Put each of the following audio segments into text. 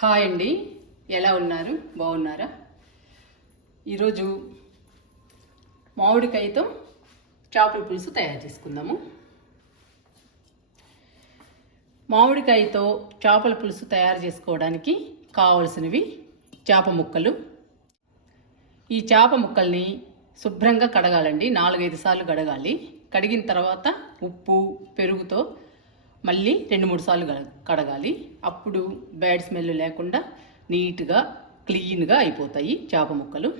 Hi అండి, ఎలా ఉన్నారు? బాగున్నారా? ఈరోజు మామిడికాయతో చేపల పులుసు తయారు చేసుకుందాము. మామిడికాయతో చేపల పులుసు తయారు చేసుకోవడానికి కావలసినవి చేప ముక్కలు. ఈ చేప ముక్కల్ని శుభ్రంగా కడగాలండి, 4-5 సార్లు కడగాలి. కడిగిన తర్వాత ఉప్పు పెరుగుతో మళ్ళీ 2-3 సార్లు కడగాలి. అప్పుడు బ్యాడ్ స్మెల్ లేకుండా నీట్గా క్లీన్గా అయిపోతాయి చేప ముక్కలు.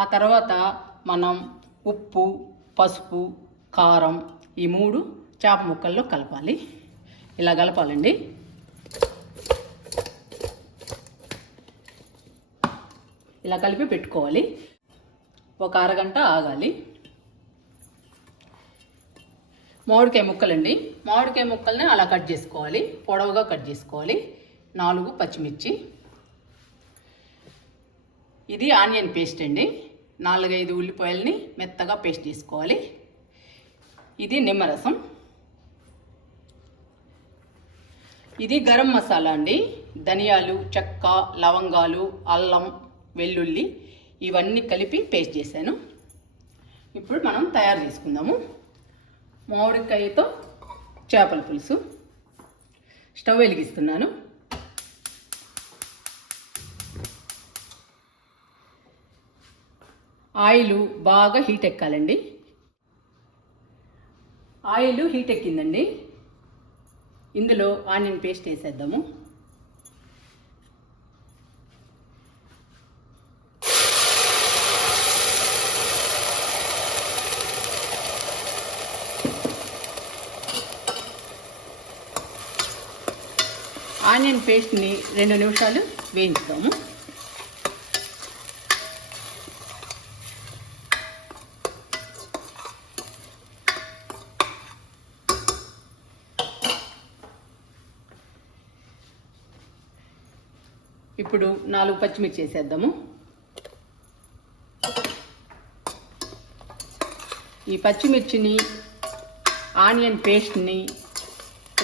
ఆ తర్వాత మనం ఉప్పు, పసుపు, కారం ఈ 3 చేప ముక్కల్లో కలపాలి. ఇలా కలపాలండి. ఇలా కలిపి పెట్టుకోవాలి. ఒక అరగంట ఆగాలి. మామిడికాయ ముక్కలండి, మామిడికాయ ముక్కల్ని అలా కట్ చేసుకోవాలి, పొడవుగా కట్ చేసుకోవాలి. 4 పచ్చిమిర్చి, ఇది ఆనియన్ పేస్ట్ అండి. 4-5 ఉల్లిపాయలని మెత్తగా పేస్ట్ చేసుకోవాలి. ఇది నిమ్మరసం, ఇది గరం మసాలా అండి. ధనియాలు, చెక్క, లవంగాలు, అల్లం, వెల్లుల్లి ఇవన్నీ కలిపి పేస్ట్ చేశాను. ఇప్పుడు మనం తయారు చేసుకుందాము మామిడికాయతో చేపల పులుసు. స్టవ్ వెలిగిస్తున్నాను. ఆయిల్ బాగా హీట్ ఎక్కాలండి. ఆయిల్ హీట్ ఎక్కిందండి. ఇందులో ఆనియన్ పేస్ట్ వేసేద్దాము. ఆనియన్ పేస్ట్ని 2 నిమిషాలు వేయించుదాము. ఇప్పుడు 4 పచ్చిమిర్చి వేసేద్దాము. ఈ పచ్చిమిర్చిని, ఆనియన్ పేస్ట్ని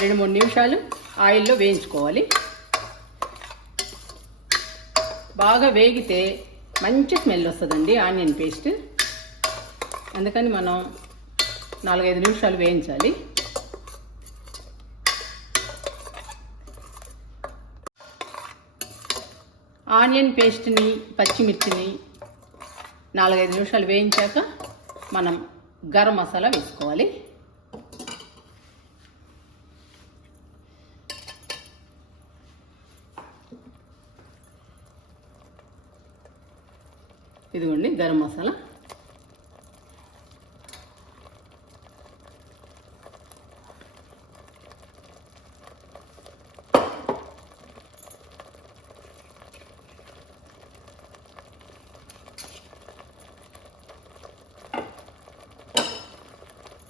2-3 నిమిషాలు ఆయిల్లో వేయించుకోవాలి. బాగా వేగితే మంచి స్మెల్ వస్తుందండి ఆనియన్ పేస్ట్. అందుకని మనం 4-5 నిమిషాలు వేయించాలి. ఆనియన్ పేస్ట్ని, పచ్చిమిర్చిని 4-5 నిమిషాలు వేయించాక మనం గరం మసాలా వేసుకోవాలి. ఇదిగోండి గరం మసాలా.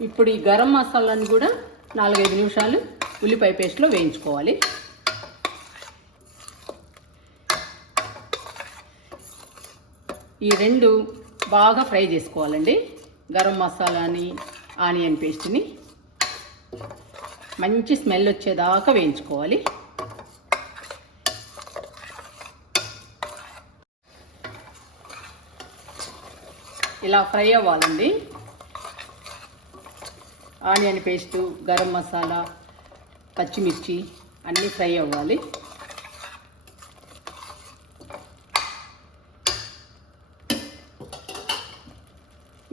ఇప్పుడు ఈ గరం మసాలాను కూడా 4-5 నిమిషాలు ఉల్లిపాయ పేస్ట్లో వేయించుకోవాలి. ఈ 2 బాగా ఫ్రై చేసుకోవాలండి. గరం మసాలాని, ఆనియన్ పేస్ట్ని మంచి స్మెల్ వచ్చేదాకా వేయించుకోవాలి. ఇలా ఫ్రై అవ్వాలండి. ఆనియన్ పేస్టు, గరం మసాలా, పచ్చిమిర్చి అన్నీ ఫ్రై అవ్వాలి.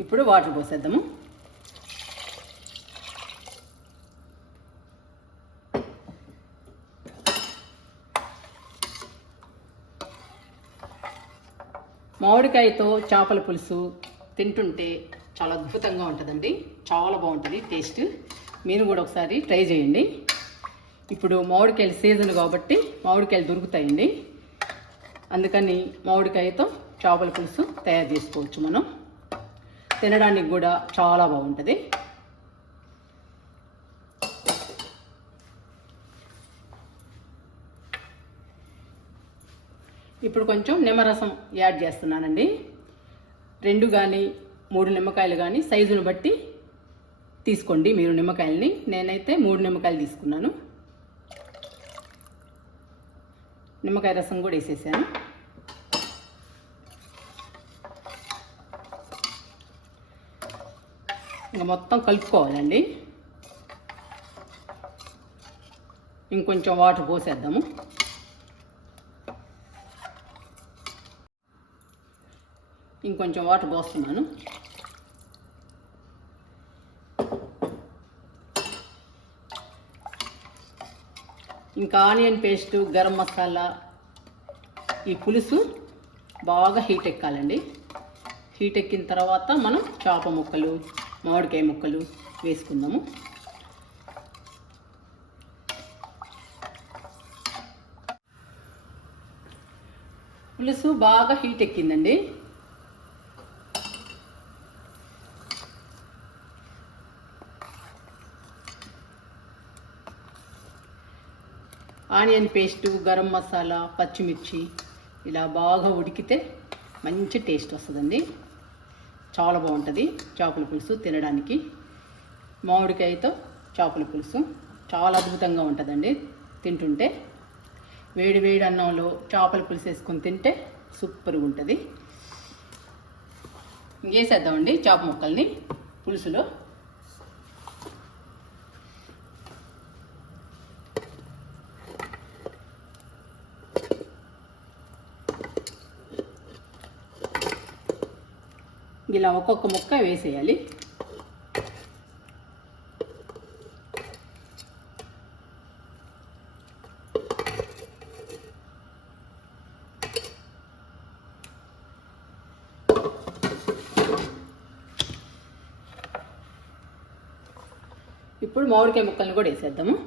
ఇప్పుడు వాటర్ పోసేద్దాము. మామిడికాయతో చేపల పులుసు తింటుంటే చాలా అద్భుతంగా ఉంటుందండి. చాలా బాగుంటుంది టేస్ట్. మీరు కూడా ఒకసారి ట్రై చేయండి. ఇప్పుడు మామిడికాయల సీజన్ కాబట్టి మామిడికాయలు దొరుకుతాయండి. అందుకని మామిడికాయతో చేపల పులుసు తయారు చేసుకోవచ్చు మనం. తినడానికి కూడా చాలా బాగుంటుంది. ఇప్పుడు కొంచెం నిమ్మరసం యాడ్ చేస్తున్నానండి. 2 కానీ 3 నిమ్మకాయలు కానీ సైజును బట్టి తీసుకోండి మీరు నిమ్మకాయల్ని. నేనైతే 3 నిమ్మకాయలు తీసుకున్నాను. నిమ్మకాయ రసం కూడా వేసేసాను. ఇంకా మొత్తం కలుపుకోవాలండి. ఇంకొంచెం వాటర్ పోసేద్దాము. ఇంకొంచెం వాటర్ పోస్తున్నాను. ఇంకా ఆనియన్ పేస్టు, గరం మసాలా, ఈ పులుసు బాగా హీట్ ఎక్కాలండి. హీట్ ఎక్కిన తర్వాత మనం చేప ముక్కలు, మామిడికాయ ముక్కలు వేసుకుందాము. పులుసు బాగా హీట్ ఎక్కిందండి. ఆనియన్ పేస్టు, గరం మసాలా, పచ్చిమిర్చి ఇలా బాగా ఉడికితే మంచి టేస్ట్ వస్తుందండి. చాలా బాగుంటుంది చేపల పులుసు తినడానికి. మామిడికాయతో చేపల పులుసు చాలా అద్భుతంగా ఉంటుందండి తింటుంటే. వేడి వేడి అన్నంలో చేపల పులుసు వేసుకొని తింటే సూపర్గా ఉంటుంది. వేసేద్దామండి చేప ముక్కల్ని పులుసులో. ఇలా ఒక్కొక్క ముక్క వేసేయాలి. ఇప్పుడు మామిడికాయ ముక్కల్ని కూడా వేసేద్దాము.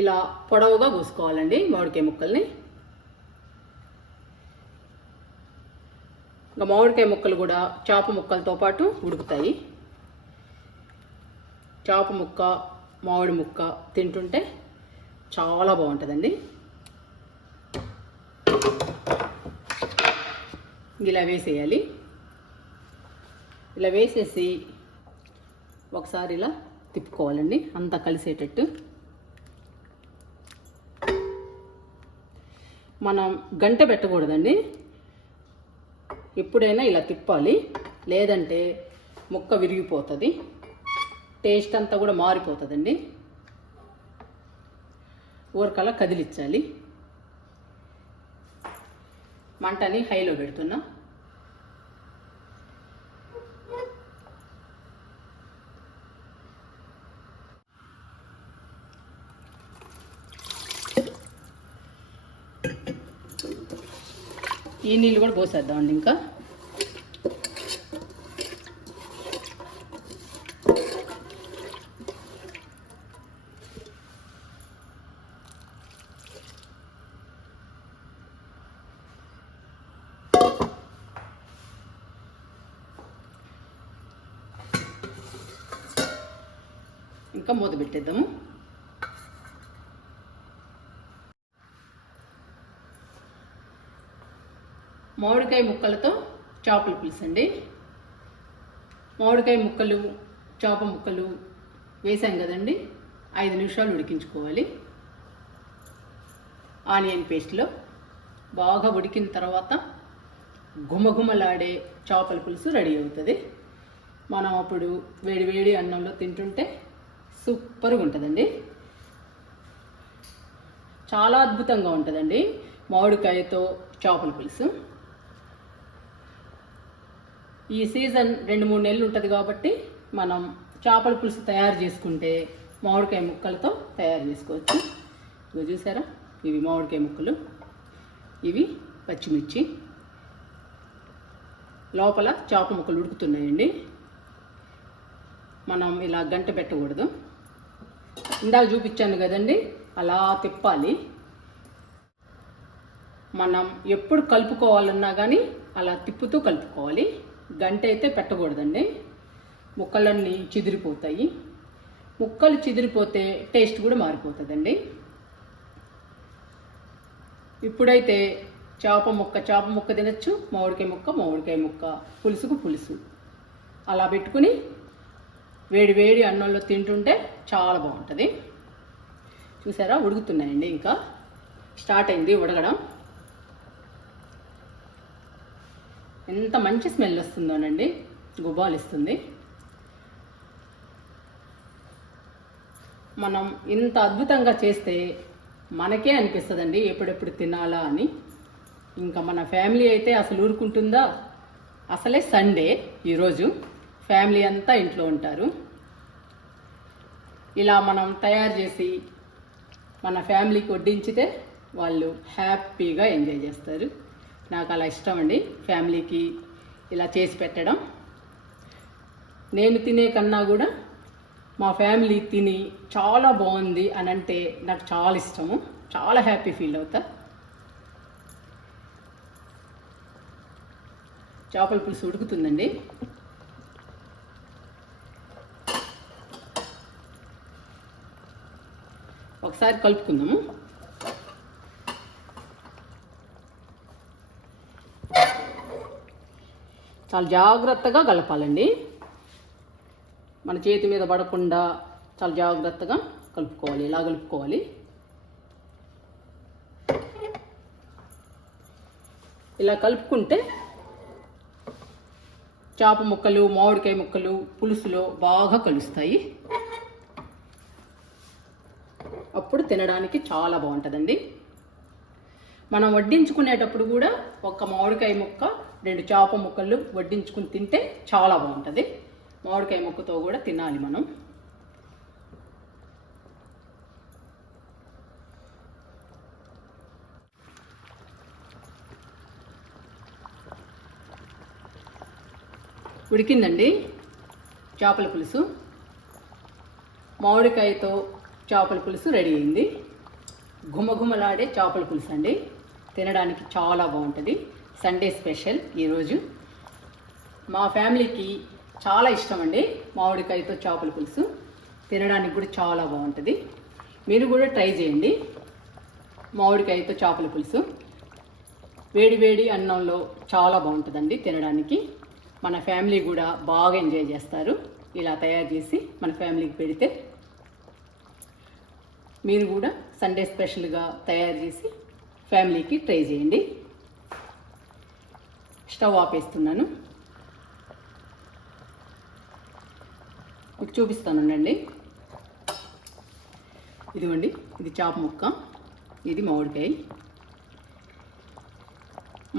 ఇలా పొడవుగా కోసుకోవాలండి మామిడికాయ ముక్కల్ని. ఇంకా మామిడికాయ ముక్కలు కూడా చేప ముక్కలతో పాటు ఉడుకుతాయి. చేప ముక్క, మామిడి ముక్క తింటుంటే చాలా బాగుంటుందండి. ఇలా వేసేయాలి. ఇలా వేసేసి ఒకసారి ఇలా తిప్పుకోవాలండి అంతా కలిసేటట్టు. మనం గంట పెట్టకూడదండి, ఎప్పుడైనా ఇలా తిప్పాలి, లేదంటే ముక్క విరిగిపోతుంది, టేస్ట్ అంతా కూడా మారిపోతుందండి. ఊరకలా కదిలించాలి. మంటని హైలో పెడుతున్నా. ఈ నీళ్ళు కూడా పోసేద్దామండి. ఇంకా మూత పెట్టేద్దాము. మామిడికాయ ముక్కలతో చేపల పులుసు అండి. మామిడికాయ ముక్కలు, చేప ముక్కలు వేసాం కదండి, 5 నిమిషాలు ఉడికించుకోవాలి. ఆనియన్ పేస్ట్లో బాగా ఉడికిన తర్వాత గుమగుమలాడే చేపల పులుసు రెడీ అవుతుంది. మనం అప్పుడు వేడి వేడి అన్నంలో తింటుంటే సూపర్గా ఉంటుందండి. చాలా అద్భుతంగా ఉంటుందండి మామిడికాయతో చేపల పులుసు. ఈ సీజన్ 2-3 నెలలు ఉంటుంది కాబట్టి మనం చేపల పులుసు తయారు చేసుకుంటే మామిడికాయ ముక్కలతో తయారు చేసుకోవచ్చు. ఇవి చూసారా, ఇవి మామిడికాయ ముక్కలు, ఇవి పచ్చిమిర్చి, లోపల చేప ముక్కలు ఉడుకుతున్నాయండి. మనం ఇలా గంట పెట్టకూడదు. ఇందాక చూపించాను కదండి, అలా తిప్పాలి. మనం ఎప్పుడు కలుపుకోవాలన్నా కానీ అలా తిప్పుతూ కలుపుకోవాలి. గంట అయితే పెట్టకూడదండి, ముక్కలన్నీ చిదిరిపోతాయి. ముక్కలు చిదిరిపోతే టేస్ట్ కూడా మారిపోతుందండి. ఇప్పుడైతే చేప ముక్క తినచ్చు, మామిడికాయ ముక్క, పులుసుకు పులుసు అలా పెట్టుకుని వేడి వేడి అన్నంలో తింటుంటే చాలా బాగుంటుంది. చూసారా ఉడుకుతున్నాయండి, ఇంకా స్టార్ట్ అయింది ఉడకడం. ఎంత మంచి స్మెల్ వస్తుందోనండి, గుబాలు ఇస్తుంది. మనం ఇంత అద్భుతంగా చేస్తే మనకే అనిపిస్తుందండి ఎప్పుడెప్పుడు తినాలా అని. ఇంకా మన ఫ్యామిలీ అయితే అసలు ఊరుకుంటుందా? అసలే సండే ఈరోజు, ఫ్యామిలీ అంతా ఇంట్లో ఉంటారు. ఇలా మనం తయారు చేసి మన ఫ్యామిలీకి వడ్డించితే వాళ్ళు హ్యాపీగా ఎంజాయ్ చేస్తారు. నాకు అలా ఇష్టం అండి ఫ్యామిలీకి ఇలా చేసి పెట్టడం. నేను తినే కన్నా కూడా మా ఫ్యామిలీ తిని చాలా బాగుంది అని అంటే నాకు చాలా ఇష్టము, చాలా హ్యాపీ ఫీల్ అవుతా. చేపల పులుసు ఉడుకుతుందండి. ఒకసారి కలుపుకుందాము. చాలా జాగ్రత్తగా కలపాలండి, మన చేతి మీద పడకుండా చాలా జాగ్రత్తగా కలుపుకోవాలి. ఇలా కలుపుకోవాలి. ఇలా కలుపుకుంటే చేప ముక్కలు, మామిడికాయ ముక్కలు పులుసులో బాగా కలుస్తాయి. అప్పుడు తినడానికి చాలా బాగుంటుందండి. మనం వడ్డించుకునేటప్పుడు కూడా ఒక మామిడికాయ ముక్క, 2 చేప ముక్కలు వడ్డించుకుని తింటే చాలా బాగుంటుంది. మామిడికాయ ముక్కతో కూడా తినాలి మనం. ఉడికిందండి చేపల పులుసు. మామిడికాయతో చేపల పులుసు రెడీ అయింది. ఘుమఘుమలాడే చేపల పులుసు అండి, తినడానికి చాలా బాగుంటుంది. సండే స్పెషల్ ఈరోజు. మా ఫ్యామిలీకి చాలా ఇష్టం అండి మామిడికాయతో చేపల పులుసు, తినడానికి కూడా చాలా బాగుంటుంది. మీరు కూడా ట్రై చేయండి మామిడికాయతో చేపల పులుసు. వేడి వేడి అన్నంలో చాలా బాగుంటుందండి తినడానికి. మన ఫ్యామిలీ కూడా బాగా ఎంజాయ్ చేస్తారు ఇలా తయారు చేసి మన ఫ్యామిలీకి పెడితే. మీరు కూడా సండే స్పెషల్గా తయారు చేసి ఫ్యామిలీకి ట్రై చేయండి. స్టవ్ ఆపేస్తున్నాను, మీకు చూపిస్తానండి. ఇదిగోండి, ఇది చేప ముక్క, ఇది మామిడికాయ.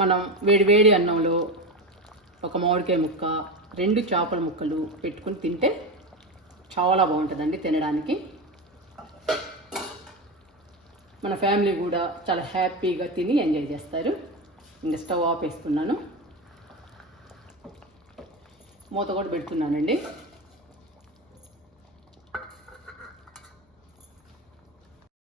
మనం వేడి వేడి అన్నంలో ఒక మామిడికాయ ముక్క, 2 చేపల ముక్కలు పెట్టుకుని తింటే చాలా బాగుంటుందండి తినడానికి. మన ఫ్యామిలీ కూడా చాలా హ్యాపీగా తిని ఎంజాయ్ చేస్తారు. ఇంకా స్టవ్ ఆపేస్తున్నాను, మూత కూడా పెడుతున్నానండి.